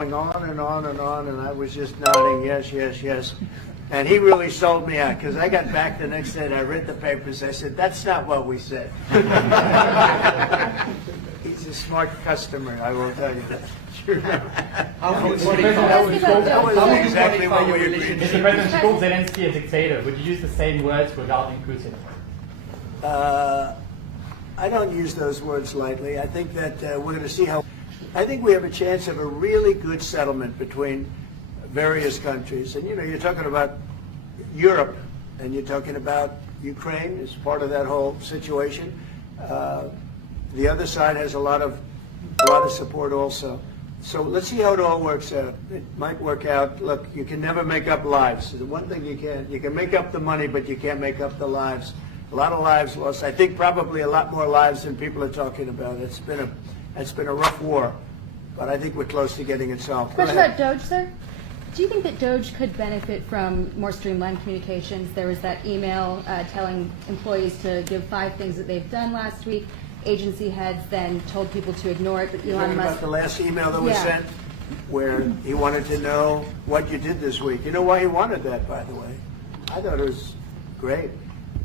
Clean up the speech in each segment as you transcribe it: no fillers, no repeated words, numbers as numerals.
going on and on and on, and I was just nodding, yes, yes, yes. And he really sold me out, because I got back the next day and I read the papers. I said, that's not what we said. He's a smart customer, I will tell you that. How would you That was exactly what we agreed Mr. to. President, you called Zelensky a dictator. Would you use the same words regarding Putin? I don't use those words lightly. I think that we're going to see how. I think we have a chance of a really good settlement between various countries. And, you know, you're talking about Europe, and you're talking about Ukraine as part of that whole situation. The other side has a lot of support also. So let's see how it all works out. It might work out. Look, you can never make up lives. The one thing you can make up the money, but you can't make up the lives. A lot of lives lost. I think probably a lot more lives than people are talking about. It's been a rough war, but I think we're close to getting it solved. Question about Doge, sir. Do you think that Doge could benefit from more streamlined communications? There was that email telling employees to give 5 things that they've done last week. Agency heads then told people to ignore it, but Elon Musk... About the last email that was sent, where he wanted to know what you did this week. You know why he wanted that, by the way? I thought it was great.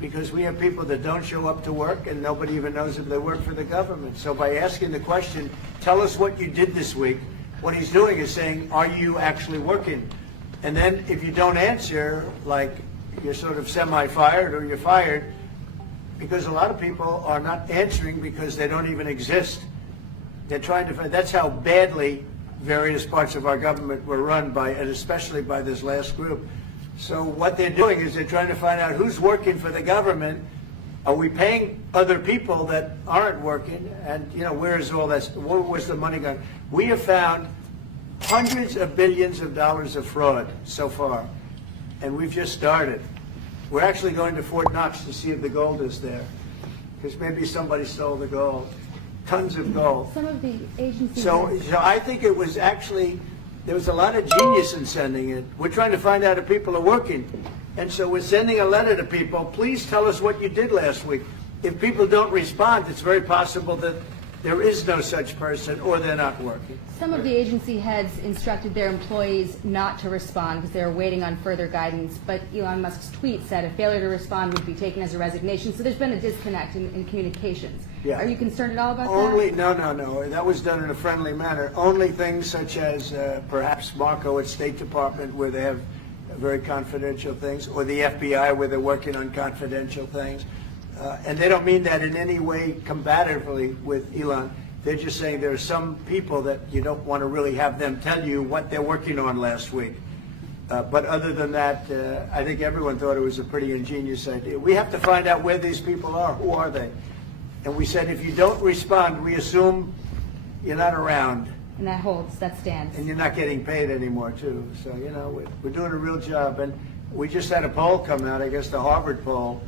Because we have people that don't show up to work and nobody even knows if they work for the government. So by asking the question, tell us what you did this week, what he's doing is saying, are you actually working? And then if you don't answer, like you're sort of semi-fired or you're fired, because a lot of people are not answering because they don't even exist. They're trying to find, that's how badly various parts of our government were run by, and especially by this last group. So what they're doing is they're trying to find out who's working for the government. Are we paying other people that aren't working? And, you know, where is all that? Where's the money going? We have found hundreds of billions of dollars of fraud so far, and we've just started. We're actually going to Fort Knox to see if the gold is there, because maybe somebody stole the gold. Tons of gold. Some of the agencies... So I think it was actually... There was a lot of genius in sending it. We're trying to find out if people are working. And so we're sending a letter to people, please tell us what you did last week. If people don't respond, it's very possible that there is no such person or they're not working. Some of the agency heads instructed their employees not to respond because they were waiting on further guidance. But Elon Musk's tweet said a failure to respond would be taken as a resignation. So there's been a disconnect in communications. Yeah. Are you concerned at all about Only, that? no. That was done in a friendly manner. Only things such as perhaps Marco at State Department, where they have very confidential things, or the FBI, where they're working on confidential things. And they don't mean that in any way combatively with Elon. They're just saying there are some people that you don't want to really have them tell you what they're working on last week. But other than that, I think everyone thought it was a pretty ingenious idea. We have to find out where these people are. Who are they? And we said, if you don't respond, we assume you're not around. And that holds, that stands. And you're not getting paid anymore, too. So, you know, we're doing a real job. And we just had a poll come out, I guess the Harvard poll,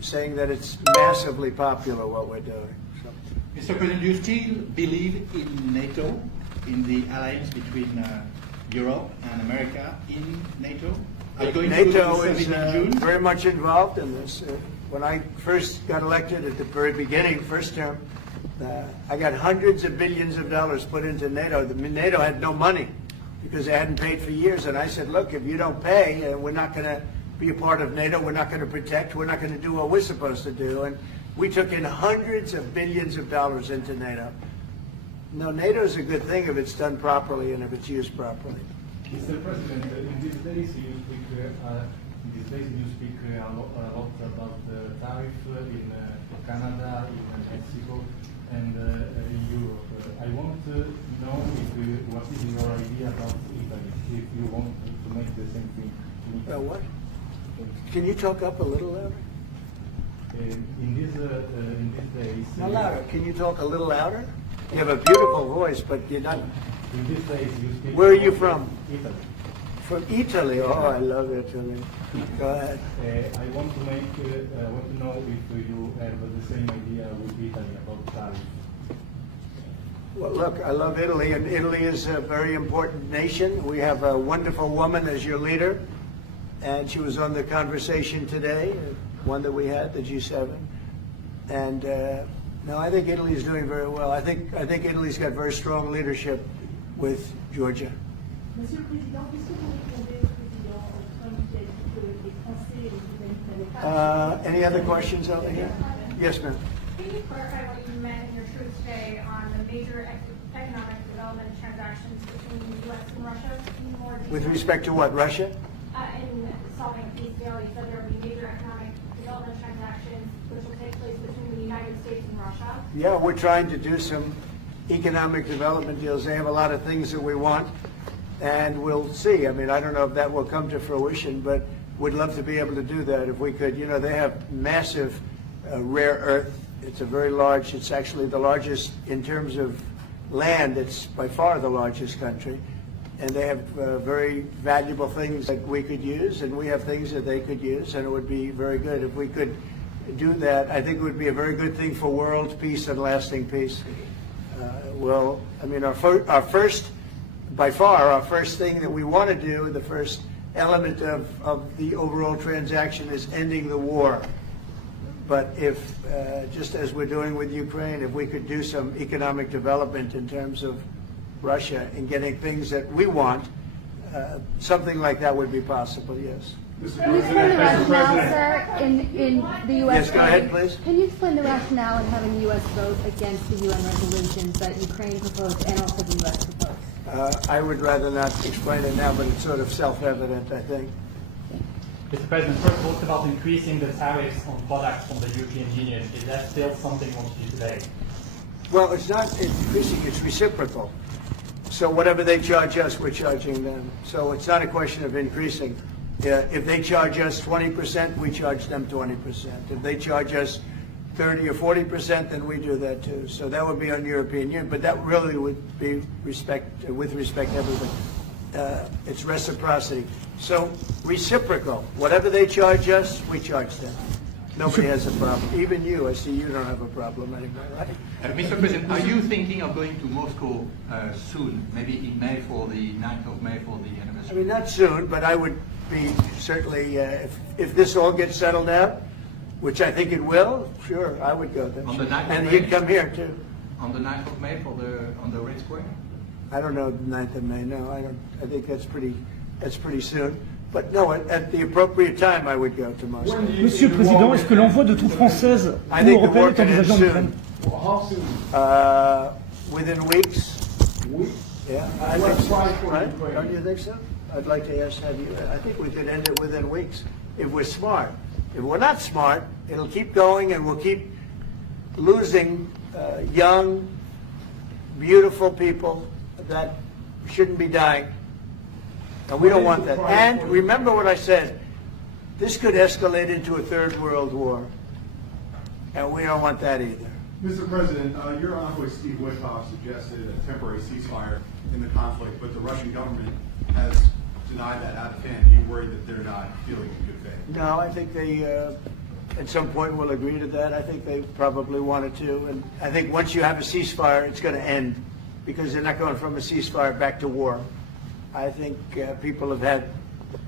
saying that it's massively popular what we're doing. So. Mr. President, do you still believe in NATO, in the alliance between Europe and America in NATO? Are you going NATO to is in June? very much involved in this. When I first got elected at the very beginning, first term, I got hundreds of billions of dollars put into NATO. NATO had no money because they hadn't paid for years. And I said, look, if you don't pay, we're not going to be a part of NATO. We're not going to protect. We're not going to do what we're supposed to do. And we took in hundreds of billions of dollars into NATO. No, NATO is a good thing if it's done properly and if it's used properly. Mr. President, in these days you speak a lot about the tariff in Canada, in Mexico, and in Europe. I want to know what is your idea about Italy, if you want to make the same thing. What? Can you talk up a little louder? In these days... No, louder. Can you talk a little louder? You have a beautiful voice, but you're not... In these days you speak... Where are you from? Italy. From Italy? Oh, I love Italy. Go ahead. I want to know if you have the same idea with Italy about tariff. Well, look, I love Italy, and Italy is a very important nation. We have a wonderful woman as your leader, and she was on the conversation today, one that we had, the G7. And no, I think Italy is doing very well. I think Italy's got very strong leadership with Georgia. Monsieur le Président, qu'est-ce que vous répondez au président Trump qui a dit que les Français et les Britanniques n'avaient pas... Any other questions over here? Yes, ma'am. Can you clarify what you meant in your truth today on the major economic development transactions between the U.S. and Russia? In more detail? With respect to what, Russia? In solving a peace deal, you said there will be major economic development transactions which will take place between the United States and Russia. Yeah, we're trying to do some economic development deals. They have a lot of things that we want, and we'll see. I mean, I don't know if that will come to fruition, but we'd love to be able to do that if we could. You know, they have massive rare earth. It's a very large, it's actually the largest in terms of land. It's by far the largest country. And they have very valuable things that we could use, and we have things that they could use, and it would be very good if we could do that. I think it would be a very good thing for world peace and lasting peace. Well, I mean, our first, by far, our first thing that we want to do, the first element of the overall transaction is ending the war. But if, just as we're doing with Ukraine, if we could do some economic development in terms of Russia and getting things that we want, something like that would be possible, yes. Can you explain the rationale, sir, in the U.S. Yes, go ahead, please. Can you explain the rationale in having the U.S. vote against the UN resolutions that Ukraine proposed and also the U.S. proposed? I would rather not explain it now, but it's sort of self-evident, I think. Mr. President, first talked about increasing the tariffs on products from the European Union. Is that still something you want to do today? Well, it's not increasing, it's reciprocal. So whatever they charge us, we're charging them. So it's not a question of increasing. If they charge us 20%, we charge them 20%. If they charge us 30 or 40%, then we do that too. So that would be on European Union, but that really would be with respect to everything. It's reciprocity. So reciprocal. Whatever they charge us, we charge them. Nobody has a problem. Even you, I see you don't have a problem anymore, right? Mr. President, are you thinking of going to Moscow soon, maybe in May for the 9th of May for the I anniversary? mean, not soon, but I would be certainly, if this all gets settled out, which I think it will, sure, I would go there. On the 9th of And May? you'd come here too. On the 9th of May for on the Red Square? I don't know the 9th of May, no, I don't, I think that's pretty soon. But no, at the appropriate time, I would go to Moscow. Monsieur le Président, est-ce que l'envoi de troupes françaises I ou think the européennes war est can end envisagé en Ukraine? soon. How soon? Within weeks, Weeks? yeah. I What think so, price for right? Ukraine? Don't you think so? I'd like to have you, I think we could end it within weeks, if we're smart. If we're not smart, it'll keep going and we'll keep losing young, beautiful people that shouldn't be dying. And we don't want that. And remember what I said, this could escalate into a third world war. And we don't want that either. Mr. President, your envoy Steve Witkoff suggested a temporary ceasefire in the conflict, but the Russian government has denied that out of hand. Do you worry that they're not dealing in good faith? No, I think they, at some point, will agree to that. I think they probably wanted to. And I think once you have a ceasefire, it's going to end, because they're not going from a ceasefire back to war. I think people have had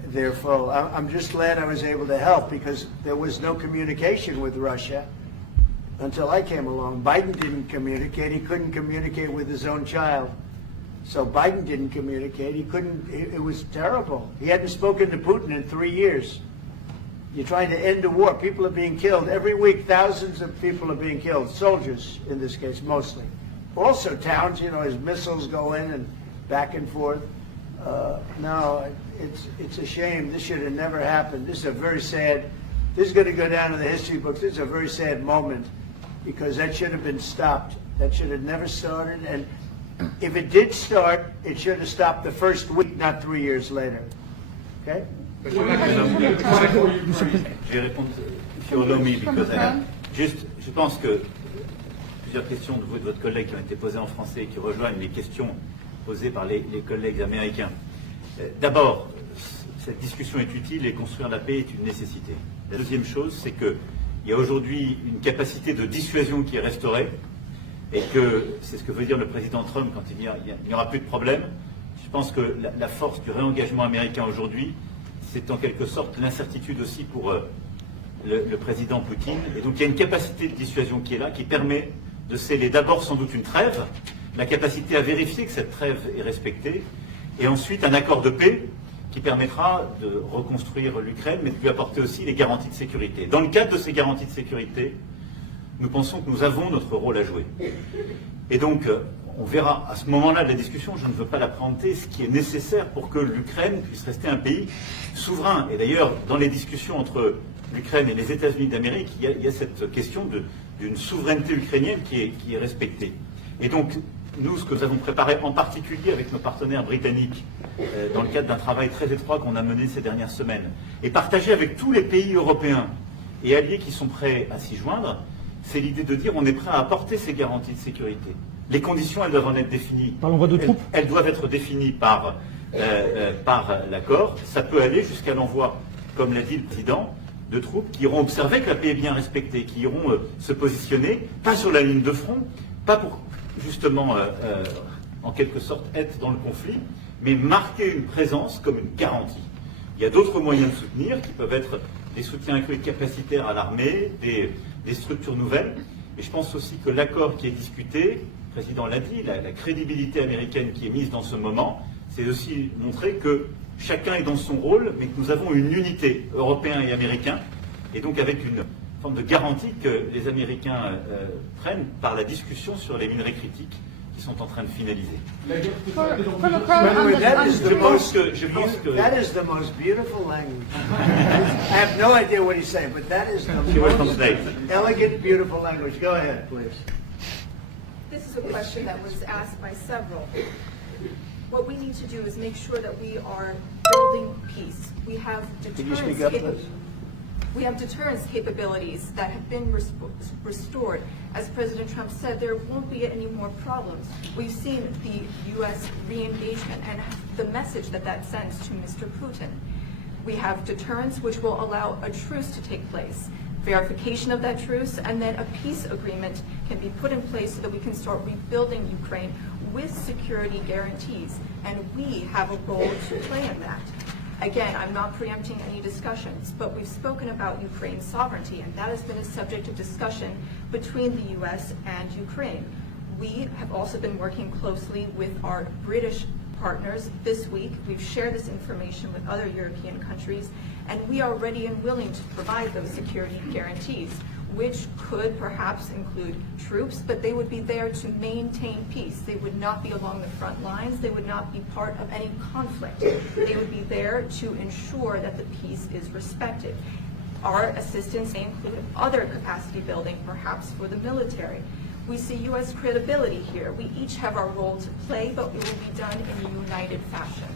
their full. I'm just glad I was able to help, because there was no communication with Russia until I came along. Biden didn't communicate. He couldn't communicate with his own child. So Biden didn't communicate. He couldn't. It was terrible. He hadn't spoken to Putin in 3 years. You're trying to end a war. People are being killed. Every week, thousands of people are being killed. Soldiers, in this case, mostly. Also towns, you know, as missiles go in and back and forth. No, it's a shame. This should have never happened. This is a very sad, this is going to go down in the history books. This is a very sad moment, because that should have been stopped. That should have never started. And if it did start, it should have stopped the first week, not 3 years later. Okay? Je vais répondre sur Lomi, because juste, je pense que plusieurs questions de vous et de votre collègue qui ont été posées en français et qui rejoignent les questions posées par les collègues américains. D'abord, cette discussion est utile et construire la paix est une nécessité. La deuxième chose, c'est qu'il y a aujourd'hui une capacité de dissuasion qui est restaurée et que c'est ce que veut dire le président Trump quand il n'y aura plus de problème. Je pense que la force du réengagement américain aujourd'hui, c'est en quelque sorte l'incertitude aussi pour le président Poutine. Et donc il y a une capacité de dissuasion qui est là, qui permet de sceller d'abord sans doute une trêve, la capacité à vérifier que cette trêve est respectée, et ensuite un accord de paix qui permettra de reconstruire l'Ukraine, mais de lui apporter aussi les garanties de sécurité. Dans le cadre de ces garanties de sécurité, nous pensons que nous avons notre rôle à jouer. Et donc, on verra à ce moment-là de la discussion, je ne veux pas l'appréhender, ce qui est nécessaire pour que l'Ukraine puisse rester un pays souverain. Et d'ailleurs, dans les discussions entre l'Ukraine et les États-Unis d'Amérique, il y a cette question d'une souveraineté ukrainienne qui est respectée. Et donc, nous, ce que nous avons préparé en particulier avec nos partenaires britanniques, dans le cadre d'un travail très étroit qu'on a mené ces dernières semaines, et partagé avec tous les pays européens et alliés qui sont prêts à s'y joindre, c'est l'idée de dire on est prêt à apporter ces garanties de sécurité. Les conditions, elles doivent en être définies. Par l'envoi de troupes. Elles doivent être définies par l'accord. Ça peut aller jusqu'à l'envoi, comme l'a dit le président, de troupes qui iront observer que la paix est bien respectée, qui iront se positionner, pas sur la ligne de front, pas pour justement, en quelque sorte, être dans le conflit, mais marquer une présence comme une garantie. Il y a d'autres moyens de soutenir qui peuvent être des soutiens capacitaires à l'armée, des structures nouvelles. Et je pense aussi que l'accord qui est discuté, le président l'a dit, la crédibilité américaine qui est mise dans ce moment, c'est aussi montrer que chacun est dans son rôle, mais que nous avons une unité, Européens et Américains, et donc avec une forme de garantie que les Américains prennent par la discussion sur les minerais critiques qui sont en train de finaliser. For Macron, That is the most, je pense que that is the most beautiful language. I have no idea what he's saying, but that is the She will most translate. elegant, beautiful language. Go ahead, please. This is a question that was asked by several. What we need to do is make sure that we are building peace. We have Can you speak up, please? We have deterrence capabilities that have been restored. As President Trump said, there won't be any more problems. We've seen the U.S. re-engagement and the message that that sends to Mr. Putin. We have deterrence, which will allow a truce to take place, verification of that truce, and then a peace agreement can be put in place so that we can start rebuilding Ukraine with security guarantees. And we have a role to play in that. Again, I'm not preempting any discussions, but we've spoken about Ukraine's sovereignty, and that has been a subject of discussion between the U.S. and Ukraine. We have also been working closely with our British partners this week. We've shared this information with other European countries, and we are ready and willing to provide those security guarantees, which could perhaps include troops, but they would be there to maintain peace. They would not be along the front lines. They would not be part of any conflict. They would be there to ensure that the peace is respected. Our assistance may include other capacity building, perhaps for the military. We see U.S. credibility here. We each have our role to play, but it will be done in a united fashion.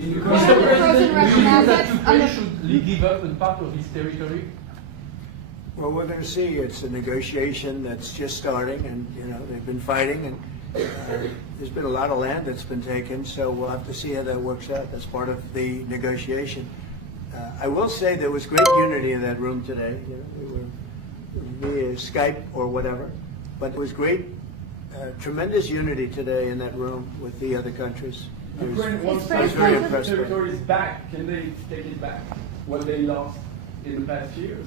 Mr. President, that Ukraine should give up a part of its territory? Well, we're going to see. It's a negotiation that's just starting, and they've been fighting, and there's been a lot of land that's been taken. So we'll have to see how that works out. That's part of the negotiation. I will say there was great unity in that room today. We were via Skype or whatever, but it was great, tremendous unity today in that room with the other countries. Ukraine wants I was very impressed by it. territories back. Can they take it back? What they lost in the past years?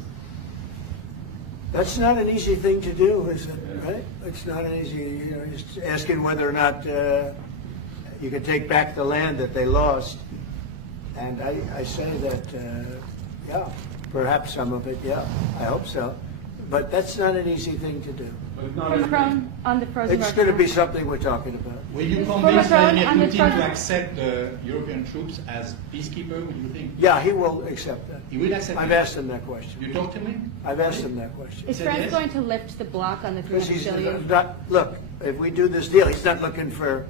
That's not an easy thing to do, is it? Right? It's not an easy, just asking whether or not you can take back the land that they lost. And I say that, yeah, perhaps some of it, yeah, I hope so. But that's not an easy thing to do. Macron on the frozen It's Russian going to be something we're talking about. Will you Mr. convince Macron, Vladimir on the Putin front- to accept the European troops as peacekeeper, would you think? Yeah, he will accept that. He will accept I've it? asked him that question. You talked to him? I've asked him that question. Is Said France yes? going to lift the block on the Because 300 he's billion? not, look, if we do this deal, he's not looking for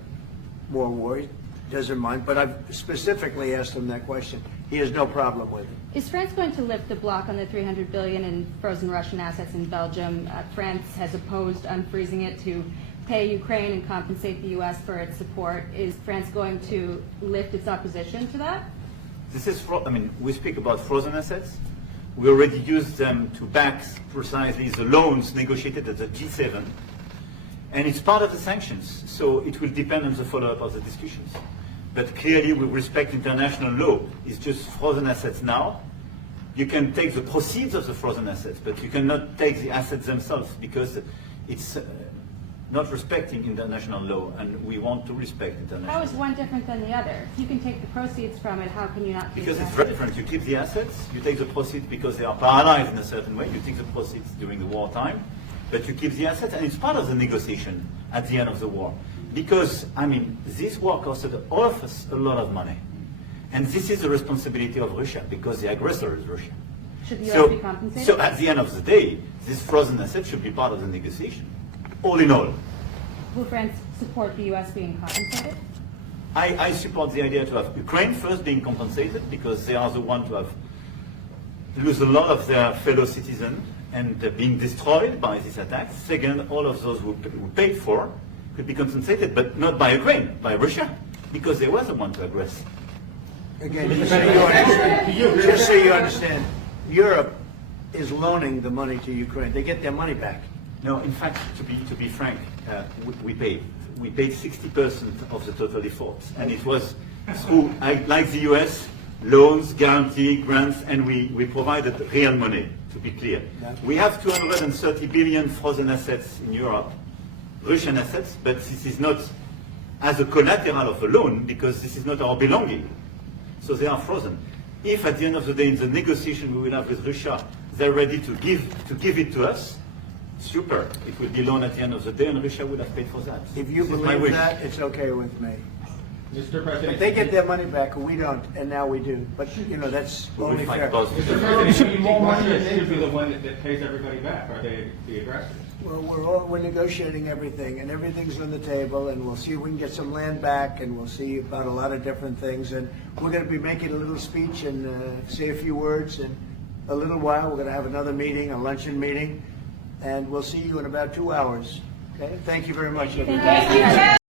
more war. He doesn't mind. But I've specifically asked him that question. He has no problem with it. Is France going to lift the block on the 300 billion in frozen Russian assets in Belgium? France has opposed unfreezing it to pay Ukraine and compensate the U.S. for its support. Is France going to lift its opposition to that? this is, we speak about frozen assets. We already used them to back precisely the loans negotiated at the G7. And it's part of the sanctions, so it will depend on the follow-up of the discussions. But clearly we respect international law. It's just frozen assets now. You can take the proceeds of the frozen assets, but you cannot take the assets themselves because it's not respecting international law, and we want to respect international How law. is one different than the other? If you can take the proceeds from it, how can you not? Because it's very different. You keep the assets, you take the proceeds because they are paralyzed in a certain way, you take the proceeds during the wartime, but you keep the assets, and it's part of the negotiation at the end of the war. Because, I mean, this war costed all of us a lot of money. And this is the responsibility of Russia, because the aggressor is Russia. Should the U.S. be compensated? So at the end of the day, this frozen asset should be part of the negotiation. All in all. Will France support the U.S. being compensated? I support the idea to have Ukraine first being compensated, because they are the ones to have lose a lot of their fellow citizens and being destroyed by these attacks. Second, all of those who paid for could be compensated, but not by Ukraine, by Russia, because they were the one to aggress. Again, just so you understand, Europe is loaning the money to Ukraine. They get their money back. No, in fact, to be frank, we paid 60% of the total efforts, and it was through, like the US, loans, guarantee, grants, and we provided real money. To be clear, we have 230 billion frozen assets in Europe, Russian assets, but this is not as a collateral of a loan, because this is not our belonging. So they are frozen. If at the end of the day, in the negotiation we will have with Russia, they're ready to give it to us, super. It will be loan at the end of the day, and Russia would have paid for that. If you This is my believe wish. that, it's okay with me. Mr. President, But they get their money back, and we don't, and now we do. But, you know, that's We will only fight fair. positive. Mr. President, do you think Russia should be the one that pays everybody back? Are they the aggressors? Well, we're negotiating everything, and everything's on the table, and we'll see if we can get some land back, and we'll see about a lot of different things. And we're going to be making a little speech and say a few words in a little while. We're going to have another meeting, a luncheon meeting, and we'll see you in about 2 hours. Okay? Thank you very much, everybody. Thank you.